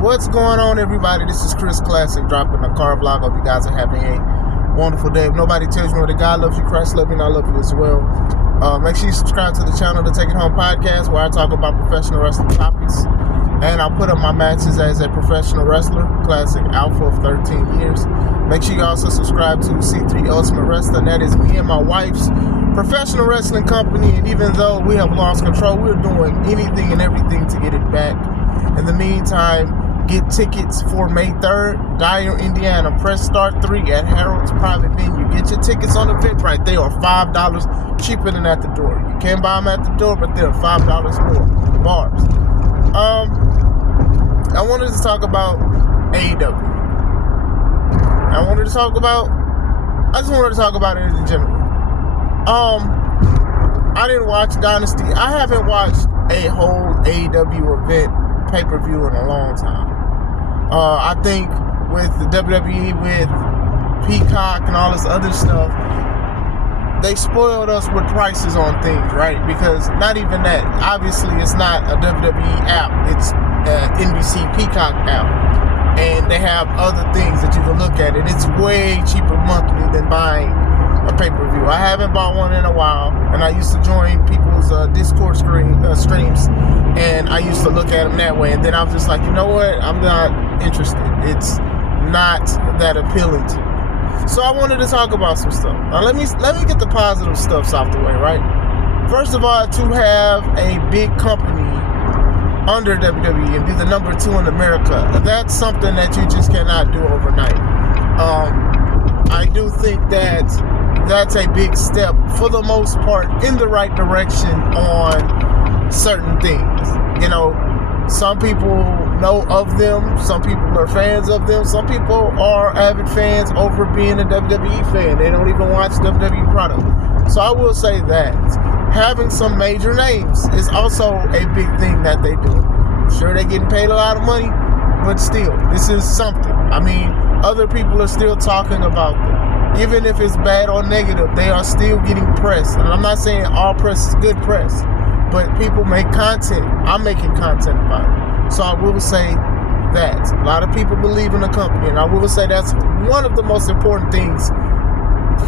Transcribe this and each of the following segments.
What's going on, everybody? This is Chris Classic dropping a car vlog. Hope you guys are having a wonderful day. If nobody tells you that God loves you, Christ loves you, and I love you as well. Make sure you subscribe to the channel, the Take It Home podcast, where I talk about professional wrestling topics. And I'll put up my matches as a professional wrestler, Classic Alpha of 13 years. Make sure you also subscribe to C3 Ultimate Wrestling. That is me and my wife's professional wrestling company. And even though we have lost control, we're doing anything and everything to get it back. In the meantime, get tickets for May 3rd, Dyer, Indiana. Press start 3 at Harold's private venue. Get your tickets on Eventbrite. They are $5 cheaper than at the door. You can buy them at the door, but they're $5 more. Bars. I wanted to talk about AEW. I just wanted to talk about it in general. I didn't watch Dynasty. I haven't watched a whole AEW event pay-per-view in a long time. I think with the WWE, with Peacock and all this other stuff, they spoiled us with prices on things, right? Because not even that. Obviously, it's not a WWE app. It's an NBC Peacock app. And they have other things that you can look at. And it's way cheaper monthly than buying a pay-per-view. I haven't bought one in a while. And I used to join people's Discord streams. And I used to look at them that way. And then I was just like, you know what? I'm not interested. It's not that appealing to me. So I wanted to talk about some stuff. Now let me get the positive stuff out the way, right? First of all, to have a big company under WWE and be the number 2 in America, that's something that you just cannot do overnight. I do think that that's a big step, for the most part, in the right direction on certain things. You know, some people know of them. Some people are fans of them. Some people are avid fans over being a WWE fan. They don't even watch WWE product. So I will say that having some major names is also a big thing that they do. Sure, they're getting paid a lot of money, but still, this is something. I mean, other people are still talking about them. Even if it's bad or negative, they are still getting press. And I'm not saying all press is good press, but people make content. I'm making content about it. So I will say that a lot of people believe in the company, and I will say that's one of the most important things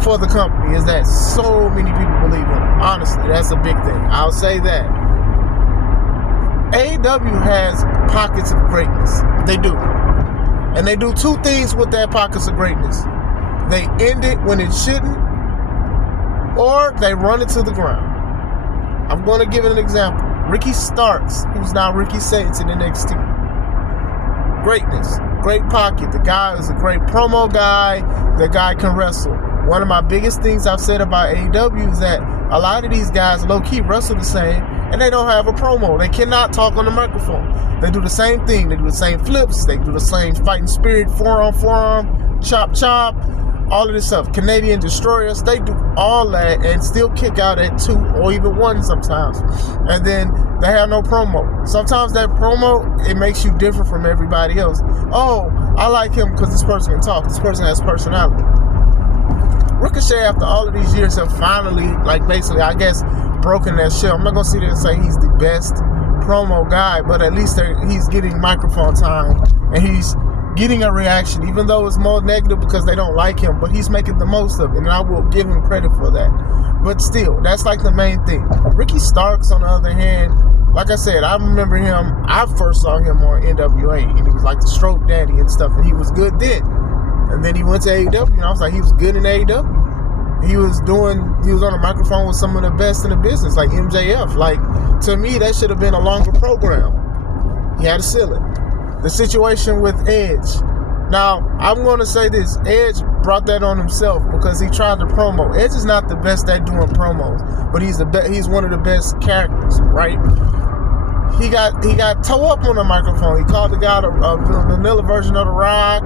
for the company, is that so many people believe in it. Honestly, that's a big thing. I'll say that. AEW has pockets of greatness. They do. And they do two things with their pockets of greatness. They end it when it shouldn't, or they run it to the ground. I'm going to give it an example. Ricky Starks, who's now Ricky Saints in NXT. Greatness. Great pocket. The guy is a great promo guy. The guy can wrestle. One of my biggest things I've said about AEW is that a lot of these guys low-key wrestle the same, and they don't have a promo. They cannot talk on the microphone. They do the same thing. They do the same flips. They do the same fighting spirit, forearm, chop, all of this stuff. Canadian Destroyers, they do all that and still kick out at 2 or even 1 sometimes. And then they have no promo. Sometimes that promo, it makes you different from everybody else. Oh, I like him because this person can talk. This person has personality. Ricochet, after all of these years, have finally, basically, I guess, broken that shell. I'm not going to sit there and say he's the best promo guy, but at least he's getting microphone time and he's getting a reaction, even though it's more negative because they don't like him, but he's making the most of it, and I will give him credit for that. But still, that's like the main thing. Ricky Starks, on the other hand, like I said, I remember him, I first saw him on NWA, and he was like the stroke daddy and stuff, and he was good then. And then he went to AEW, and I was like, he was good in AEW. He was on a microphone with some of the best in the business, like MJF. Like, to me, that should have been a longer program. He had a ceiling. The situation with Edge. Now, I'm going to say this. Edge brought that on himself because he tried to promo. Edge is not the best at doing promos, but he's one of the best characters, right? He got toe up on the microphone. He called the guy a vanilla version of The Rock,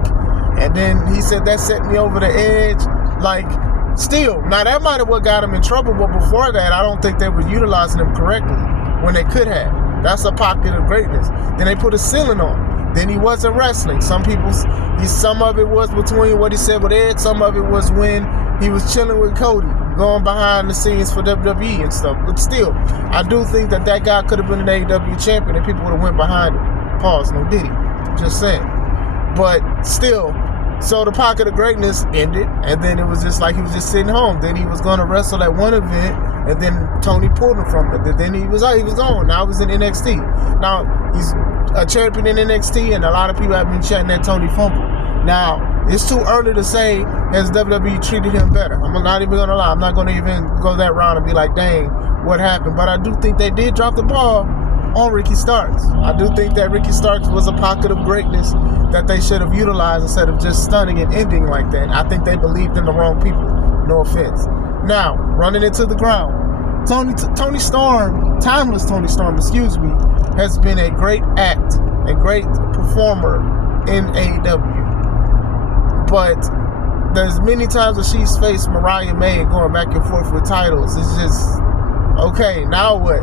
and then he said that set me over the edge. Like, still, now that might have what got him in trouble, but before that, I don't think they were utilizing him correctly when they could have. That's a pocket of greatness. Then they put a ceiling on him. Then he wasn't wrestling. Some of it was between what he said with Ed. Some of it was when he was chilling with Cody, going behind the scenes for WWE and stuff. But still, I do think that guy could have been an AEW champion and people would have went behind him. Pause, no diddy. Just saying. But still, so the pocket of greatness ended, and then it was just like he was just sitting home. Then he was going to wrestle at one event, and then Tony pulled him from it. Then he was gone. Now he's in NXT. Now he's a champion in NXT, and a lot of people have been chatting that Tony fumble. Now, it's too early to say has WWE treated him better. I'm not even going to lie. I'm not going to even go that round and be like, dang, what happened? But I do think they did drop the ball on Ricky Starks. I do think that Ricky Starks was a pocket of greatness that they should have utilized instead of just stunning and ending like that. I think they believed in the wrong people. No offense. Now, running into the ground. Tony Storm, timeless Tony Storm, has been a great act, a great performer in AEW. But there's many times that she's faced Mariah May going back and forth with titles. It's just, okay, now what?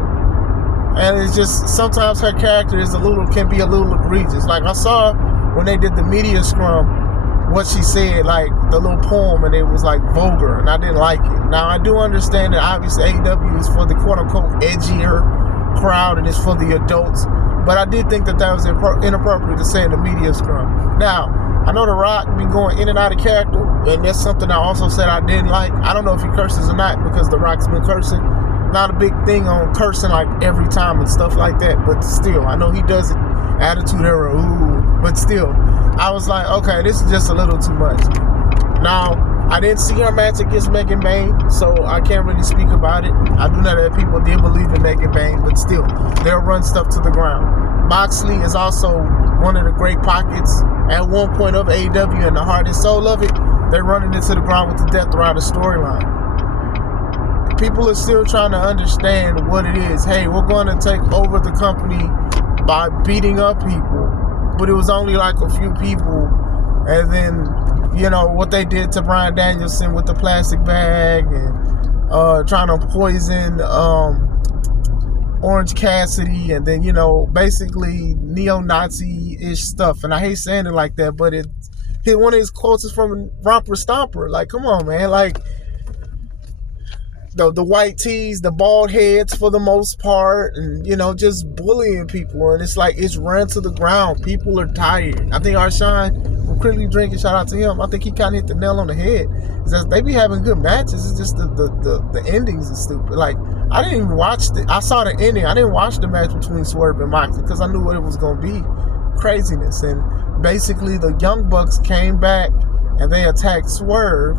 And it's just, sometimes her character can be a little egregious. Like I saw when they did the media scrum, what she said, like the little poem, and it was like vulgar, and I didn't like it. Now I do understand that obviously AEW is for the quote unquote edgier crowd and it's for the adults, but I did think that was inappropriate to say in the media scrum. Now, I know The Rock be going in and out of character, and that's something I also said I didn't like. I don't know if he curses or not, because The Rock's been cursing. Not a big thing on cursing like every time and stuff like that, but still, I know he does it. Attitude Era, ooh. But still, I was like, okay, this is just a little too much. Now, I didn't see her match against Megan Bayne, so I can't really speak about it. I do know that people did believe in Megan Bayne, but still, they'll run stuff to the ground. Moxley is also one of the great pockets at one point of AEW, and the heart and soul of it. They're running into the ground with the Death Rider storyline. People are still trying to understand what it is. Hey, we're going to take over the company by beating up people, but it was only like a few people. And then, you know, what they did to Bryan Danielson with the plastic bag, and trying to poison Orange Cassidy, and then, you know, basically neo-Nazi-ish stuff. And I hate saying it like that, but one of his quotes is from Romper Stomper. Like, come on, man. Like, the white tees, the bald heads for the most part, and, you know, just bullying people. And it's like, it's run to the ground. People are tired. I think Arshawn from Quickly Drinking, shout out to him, I think he kind of hit the nail on the head. Is that they be having good matches. It's just the endings are stupid. Like, I didn't even watch I saw the ending. I didn't watch the match between Swerve and Moxley because I knew what it was going to be. Craziness. And basically the Young Bucks came back and they attacked Swerve,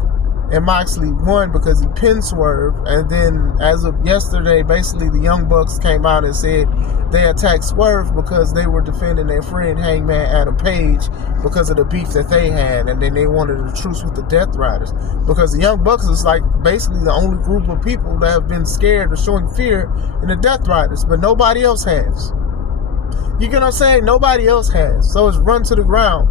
and Moxley won because he pinned Swerve. And then as of yesterday, basically the Young Bucks came out and said they attacked Swerve because they were defending their friend Hangman Adam Page because of the beef that they had, and then they wanted a truce with the Death Riders because the Young Bucks is like basically the only group of people that have been scared or showing fear in the Death Riders, but nobody else has. You get what I'm saying? Nobody else has. So it's run to the ground.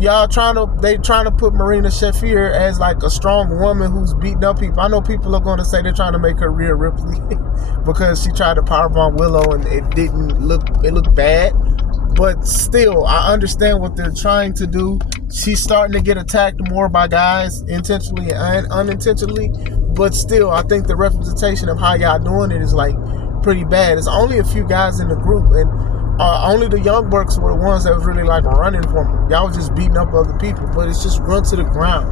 Y'all trying to put Marina Shafir as like a strong woman who's beating up people. I know people are going to say they're trying to make her Rhea Ripley because she tried to powerbomb Willow and it looked bad. But still, I understand what they're trying to do. She's starting to get attacked more by guys, intentionally and unintentionally. But still, I think the representation of how y'all doing it is like pretty bad. There's only a few guys in the group, and only the Young Bucks were the ones that was really like running for them. Y'all was just beating up other people, but it's just run to the ground.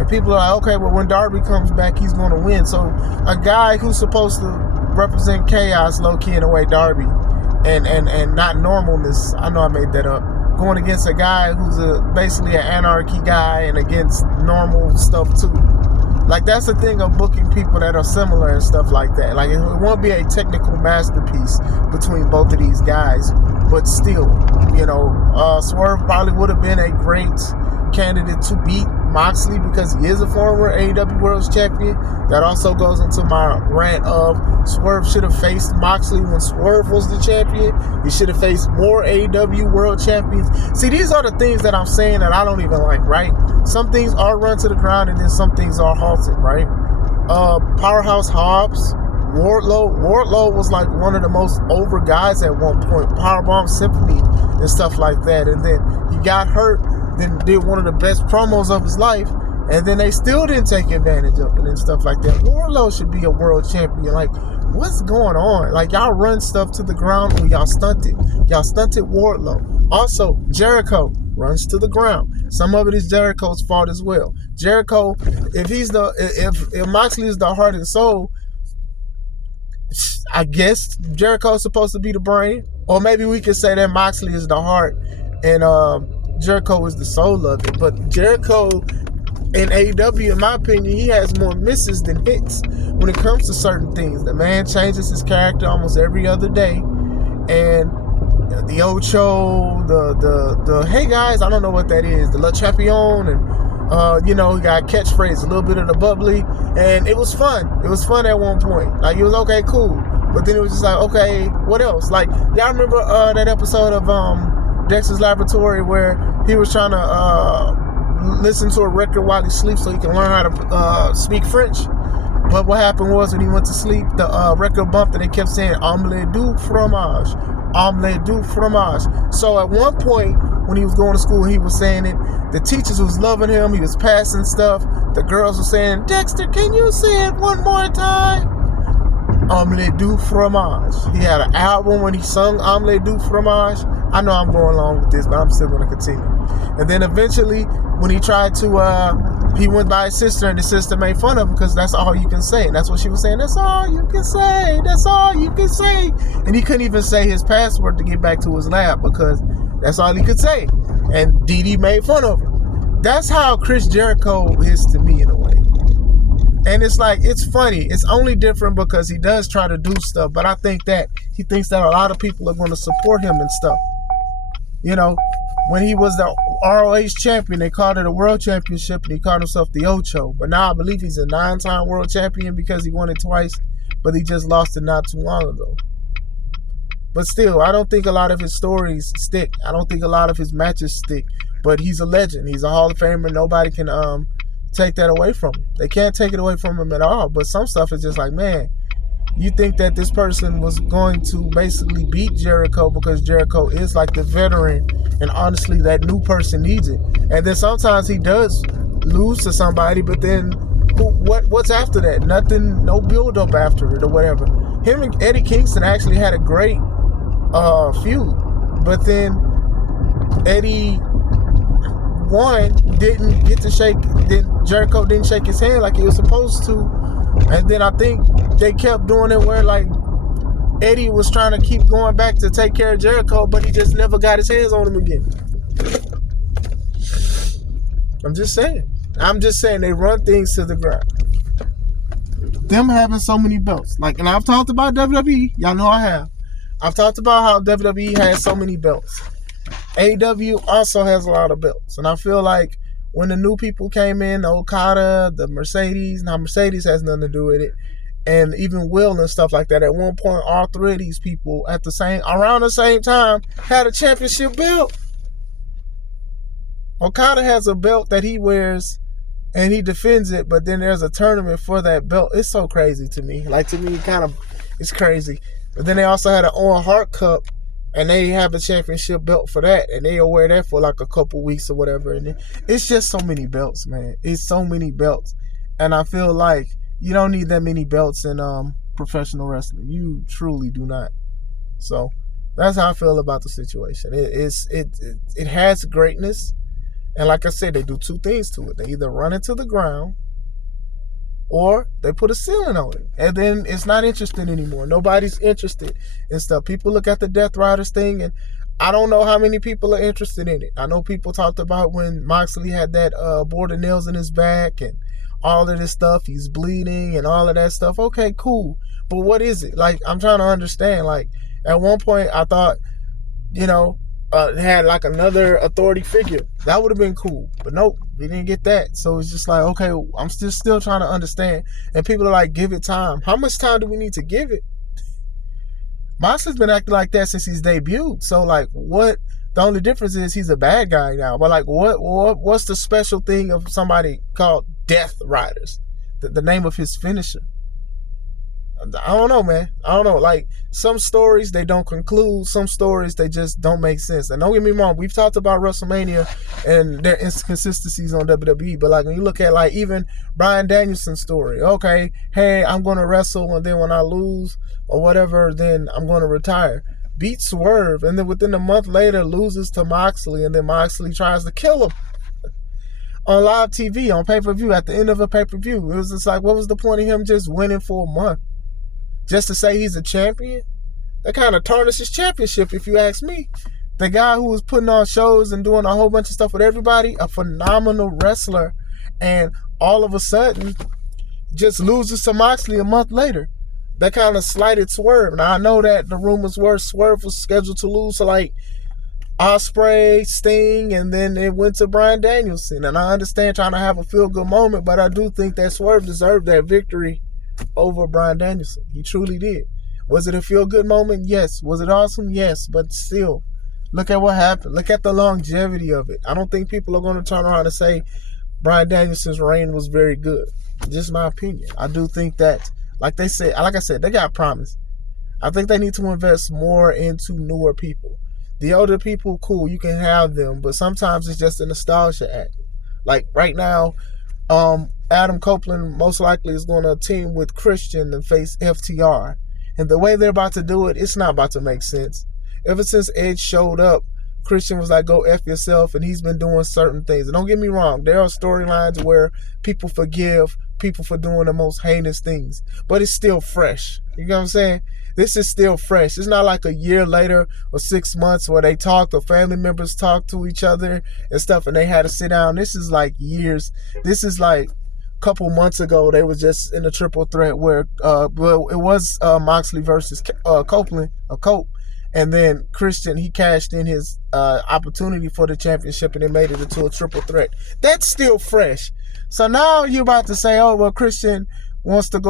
And people are like, okay, well, when Darby comes back, he's going to win. So a guy who's supposed to represent chaos, low-key in a way, Darby, and not normalness, I know I made that up, going against a guy who's basically an anarchy guy and against normal stuff too. Like, that's the thing of booking people that are similar and stuff like that. Like, it won't be a technical masterpiece between both of these guys, but still, you know, Swerve probably would have been a great candidate to beat Moxley because he is a former AEW World Champion. That also goes into my rant of Swerve should have faced Moxley when Swerve was the champion. He should have faced more AEW World Champions. See, these are the things that I'm saying that I don't even like, right? Some things are run to the ground and then some things are halted, right? Powerhouse Hobbs, Wardlow was like one of the most over guys at one point. Powerbomb Symphony and stuff like that. And then he got hurt, then did one of the best promos of his life, and then they still didn't take advantage of it and stuff like that. Wardlow should be a world champion. Like, what's going on? Like, y'all run stuff to the ground or y'all stunted. Y'all stunted Wardlow. Also, Jericho runs to the ground. Some of it is Jericho's fault as well. Jericho, if Moxley is the heart and soul, I guess Jericho's supposed to be the brain. Or maybe we could say that Moxley is the heart and Jericho is the soul of it. But Jericho in AEW, in my opinion, he has more misses than hits when it comes to certain things. The man changes his character almost every other day. And the Ocho, the hey guys, I don't know what that is, the Le Champion, and he got catchphrase, a little bit of the bubbly, and it was fun. It was fun at one point. Like, it was okay, cool. But then it was just like, okay, what else? Like, y'all remember that episode of Dexter's Laboratory where he was trying to listen to a record while he sleeps so he can learn how to speak French? But what happened was when he went to sleep, the record bumped and they kept saying omelette du fromage, omelette du fromage. So at one point when he was going to school, he was saying it. The teachers was loving him. He was passing stuff. The girls were saying, Dexter, can you say it one more time? Omelette du fromage. He had an album when he sung Omelette du fromage. I know I'm going along with this, but I'm still going to continue. And then eventually, when he tried to, he went by his sister, and his sister made fun of him because that's all you can say. And that's what she was saying. That's all you can say. That's all you can say. And he couldn't even say his password to get back to his lab because that's all he could say. And Dee Dee made fun of him. That's how Chris Jericho is to me in a way. And it's like, it's funny. It's only different because he does try to do stuff. But I think that he thinks that a lot of people are going to support him and stuff. You know, when he was the ROH champion, they called it a world championship, and he called himself the Ocho. But now I believe he's a 9-time world champion because he won it twice, but he just lost it not too long ago. But still, I don't think a lot of his stories stick. I don't think a lot of his matches stick. But he's a legend. He's a Hall of Famer. Nobody can take that away from him. They can't take it away from him at all. But some stuff is just like, man, you think that this person was going to basically beat Jericho because Jericho is like the veteran, and honestly, that new person needs it. And then sometimes he does lose to somebody, but then what's after that? Nothing, no build up after it or whatever. Him and Eddie Kingston actually had a great feud, but then Eddie didn't get to shake. Then Jericho didn't shake his hand like he was supposed to. And then I think they kept doing it where, like, Eddie was trying to keep going back to take care of Jericho, but he just never got his hands on him again. I'm just saying they run things to the ground. Them having so many belts. Like, and I've talked about WWE. Y'all know I have. I've talked about how WWE has so many belts. AEW also has a lot of belts. And I feel like when the new people came in, the Okada, the Mercedes, now Mercedes has nothing to do with it, and even Will and stuff like that, at one point, all three of these people around the same time had a championship belt. Okada has a belt that he wears and he defends it, but then there's a tournament for that belt. It's so crazy to me. Like, to me, it's crazy. But then they also had an Owen Hart Cup, and they have a championship belt for that, and they'll wear that for like a couple weeks or whatever. And it's just so many belts, man. It's so many belts. And I feel like you don't need that many belts in professional wrestling. You truly do not. So that's how I feel about the situation. It has greatness. And like I said, they do two things to it. They either run it to the ground or they put a ceiling on it. And then it's not interesting anymore. Nobody's interested in stuff. People look at the Death Riders thing, and I don't know how many people are interested in it. I know people talked about when Moxley had that board of nails in his back and all of this stuff. He's bleeding and all of that stuff. Okay, cool. But what is it? Like, I'm trying to understand. Like, at one point, I thought, had like another authority figure. That would have been cool. But nope, we didn't get that. So it's just like, okay, I'm still trying to understand. And people are like, give it time. How much time do we need to give it? Moxley's been acting like that since he's debuted. So like, what? The only difference is he's a bad guy now. But like, what's the special thing of somebody called Death Riders? The name of his finisher. I don't know, man. I don't know. Like, some stories, they don't conclude. Some stories, they just don't make sense. And don't get me wrong, we've talked about WrestleMania and their inconsistencies on WWE. But, like, when you look at, like, even Bryan Danielson's story. Okay, hey, I'm going to wrestle, and then when I lose or whatever, then I'm going to retire. Beat Swerve, and then within a month later, loses to Moxley, and then Moxley tries to kill him on live TV, on pay-per-view, at the end of a pay-per-view. It was just like, what was the point of him just winning for a month? Just to say he's a champion? That kind of tarnishes championship, if you ask me. The guy who was putting on shows and doing a whole bunch of stuff with everybody, a phenomenal wrestler, and all of a sudden just loses to Moxley a month later. That kind of slighted Swerve. Now, I know that the rumors were Swerve was scheduled to lose to, like, Ospreay, Sting, and then it went to Bryan Danielson. And I understand trying to have a feel-good moment, but I do think that Swerve deserved that victory over Bryan Danielson. He truly did. Was it a feel-good moment? Yes. Was it awesome? Yes. But still, look at what happened. Look at the longevity of it. I don't think people are going to turn around and say Bryan Danielson's reign was very good. Just my opinion. I do think that, like I said, they got promise. I think they need to invest more into newer people. The older people, cool, you can have them, but sometimes it's just a nostalgia act. Like right now, Adam Copeland most likely is going to team with Christian and face FTR. And the way they're about to do it, it's not about to make sense. Ever since Edge showed up, Christian was like, go F yourself, and he's been doing certain things. And don't get me wrong, there are storylines where people forgive people for doing the most heinous things, but it's still fresh. You know what I'm saying? This is still fresh. It's not like a year later or 6 months where they talked or family members talked to each other and stuff and they had to sit down. This is like years. This is like a couple months ago. They was just in a triple threat where it was Moxley versus Copeland, Cope. And then Christian, he cashed in his opportunity for the championship and they made it into a triple threat. That's still fresh. So now you're about to say, oh, well, Christian wants to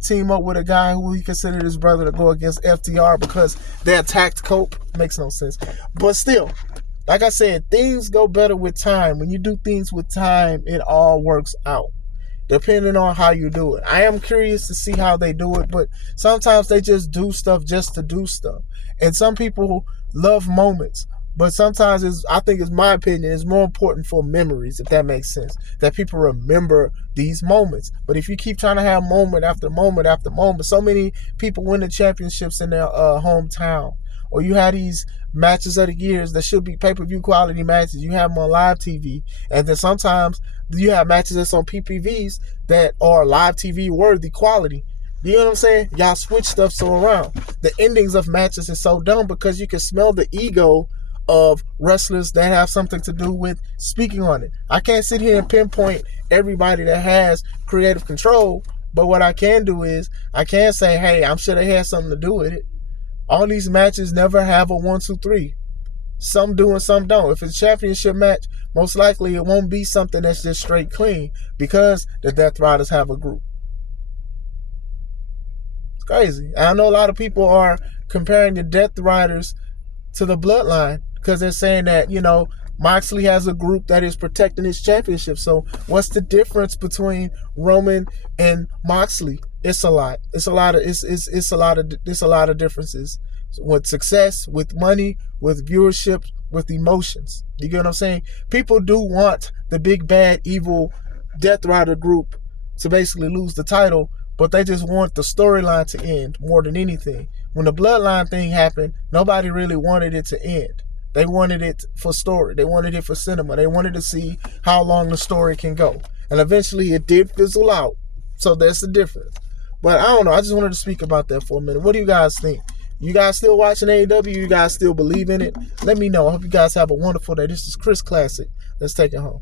team up with a guy who he considered his brother to go against FTR because they attacked Cope. Makes no sense. But still, like I said, things go better with time. When you do things with time, it all works out, depending on how you do it. I am curious to see how they do it, but sometimes they just do stuff just to do stuff. And some people love moments, but sometimes I think it's my opinion, it's more important for memories, if that makes sense, that people remember these moments. But if you keep trying to have moment after moment after moment, so many people win the championships in their hometown, or you have these matches of the years that should be pay-per-view quality matches. You have them on live TV, and then sometimes you have matches that's on PPVs that are live TV worthy quality. You know what I'm saying? Y'all switch stuff so around. The endings of matches is so dumb because you can smell the ego of wrestlers that have something to do with speaking on it. I can't sit here and pinpoint everybody that has creative control, but what I can do is I can say, hey, I'm sure they had something to do with it. All these matches never have a 1, 2, 3. Some do and some don't. If it's a championship match, most likely it won't be something that's just straight clean because the Death Riders have a group. It's crazy. I know a lot of people are comparing the Death Riders to the Bloodline because they're saying that, you know, Moxley has a group that is protecting his championship. So what's the difference between Roman and Moxley? It's a lot. It's a lot of differences with success, with money, with viewership, with emotions. You get what I'm saying? People do want the big bad evil Death Rider group to basically lose the title, but they just want the storyline to end more than anything. When the Bloodline thing happened, nobody really wanted it to end. They wanted it for story. They wanted it for cinema. They wanted to see how long the story can go. And eventually it did fizzle out. So that's the difference. But I don't know. I just wanted to speak about that for a minute. What do you guys think? You guys still watching AEW? You guys still believe in it? Let me know. I hope you guys have a wonderful day. This is Chris Classic. Let's take it home.